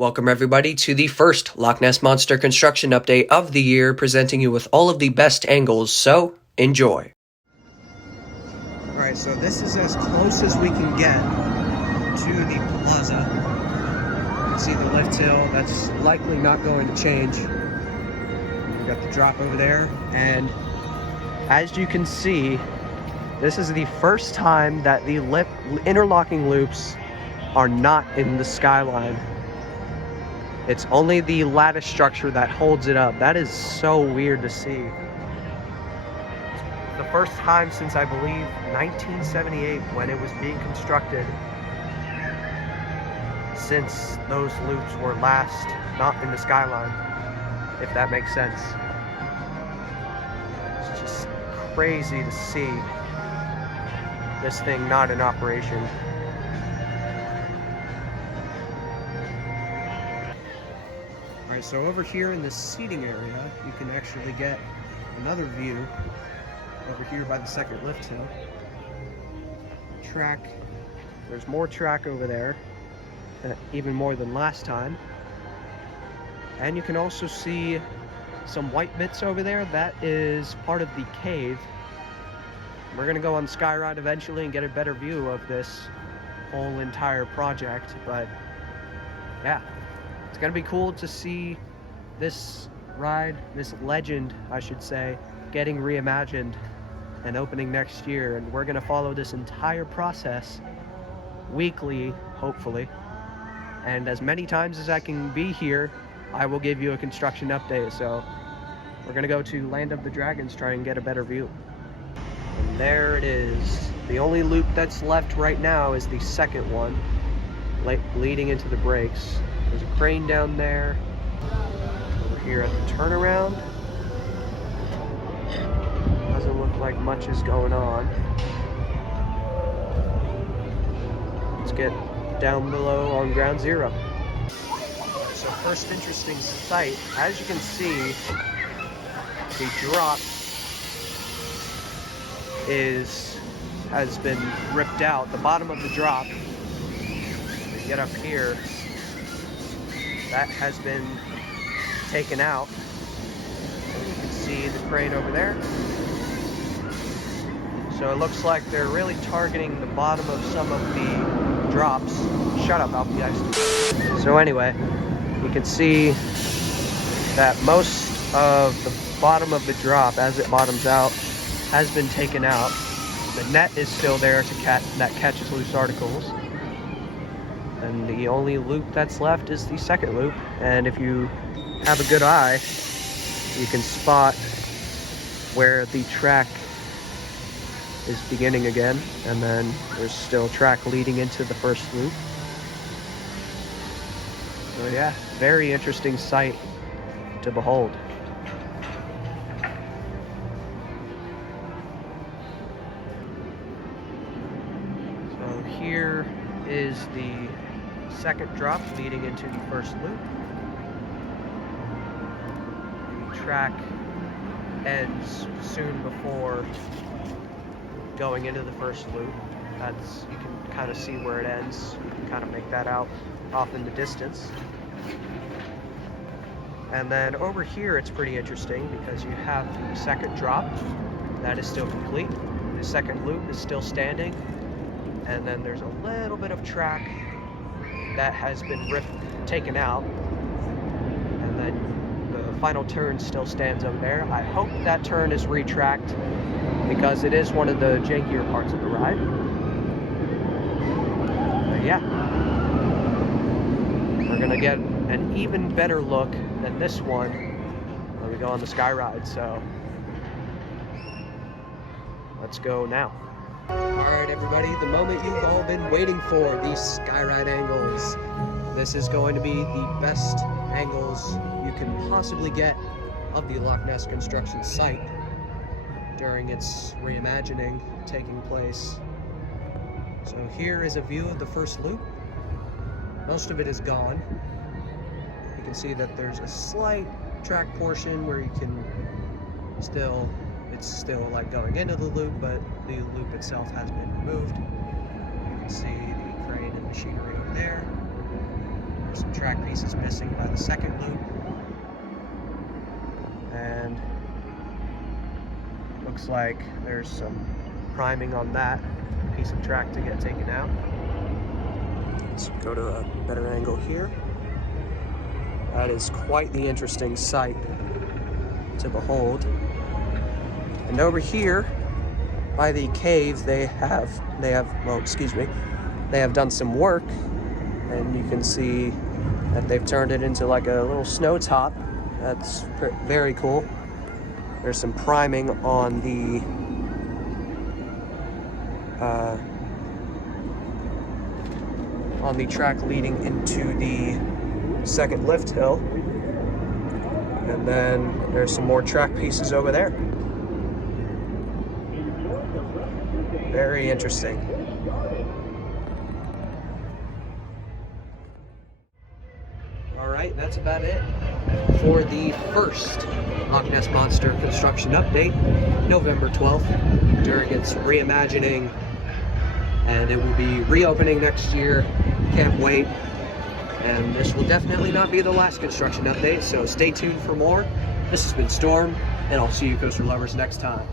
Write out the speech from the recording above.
Welcome everybody to the first Loch Ness Monster construction update of the year, presenting you with all of the best angles, so enjoy. Alright, so this is as close as we can get to the plaza. You can see the lift hill, that's likely not going to change. We've got the drop over there, and as you can see, this is the first time that the interlocking loops are not in the skyline. It's only the lattice structure that holds it up. That is so weird to see. The first time since, I believe, 1978, when it was being constructed, since those loops were last not in the skyline, if that makes sense. It's just crazy to see this thing not in operation. Alright, so over here in this seating area, you can actually get another view over here by the second lift hill. Track, there's more track over there, even more than last time. And you can also see some white bits over there. That is part of the cave. We're gonna go on Sky Ride eventually and get a better view of this whole entire project, but yeah. It's gonna be cool to see this ride, this legend, I should say, getting reimagined and opening next year. And we're gonna follow this entire process weekly, hopefully. And as many times as I can be here, I will give you a construction update. So we're gonna go to Land of the Dragons, try and get a better view. And there it is. The only loop that's left right now is the second one, leading into the brakes. There's a crane down there. Over here at the turnaround. Doesn't look like much is going on. Let's get down below on ground zero. So first interesting sight, as you can see, the drop has been ripped out. The bottom of the drop, you get up here, that has been taken out. You can see the crane over there. So it looks like they're really targeting the bottom of some of the drops. Shut up, Alfie Ice. So anyway, you can see that most of the bottom of the drop, as it bottoms out, has been taken out. The net is still there that catches loose articles. And the only loop that's left is the second loop. And if you have a good eye, you can spot where the track is beginning again. And then there's still track leading into the first loop. So yeah, very interesting sight to behold. So here is the second drop leading into the first loop. The track ends soon before going into the first loop. You can kind of see where it ends. You can kind of make that out off in the distance. And then over here it's pretty interesting because you have the second drop that is still complete. The second loop is still standing. And then there's a little bit of track that has been taken out, and then the final turn still stands over there. I hope that turn is retracked because it is one of the jankier parts of the ride. But yeah, we're gonna get an even better look than this one when we go on the Sky Ride, so let's go now. Alright everybody, the moment you've all been waiting for, these Sky Ride angles. This is going to be the best angles you can possibly get of the Loch Ness construction site during its reimagining taking place. So here is a view of the first loop. Most of it is gone. You can see that there's a slight track portion where you can it's still like going into the loop, but the loop itself has been removed. You can see the crane and machinery over there. There's some track pieces missing by the second loop. And looks like there's some priming on that piece of track to get taken out. Let's go to a better angle here. That is quite the interesting sight to behold. And over here by the cave, they have done some work, and you can see that they've turned it into like a little snow top. That's very cool. There's some priming on the track leading into the second lift hill. And then there's some more track pieces over there. Very interesting. All right, that's about it for the first Loch Ness Monster construction update, November 12th, during its reimagining, and it will be reopening next year. Can't wait. And this will definitely not be the last construction update, so stay tuned for more. This has been Storm, and I'll see you coaster lovers next time.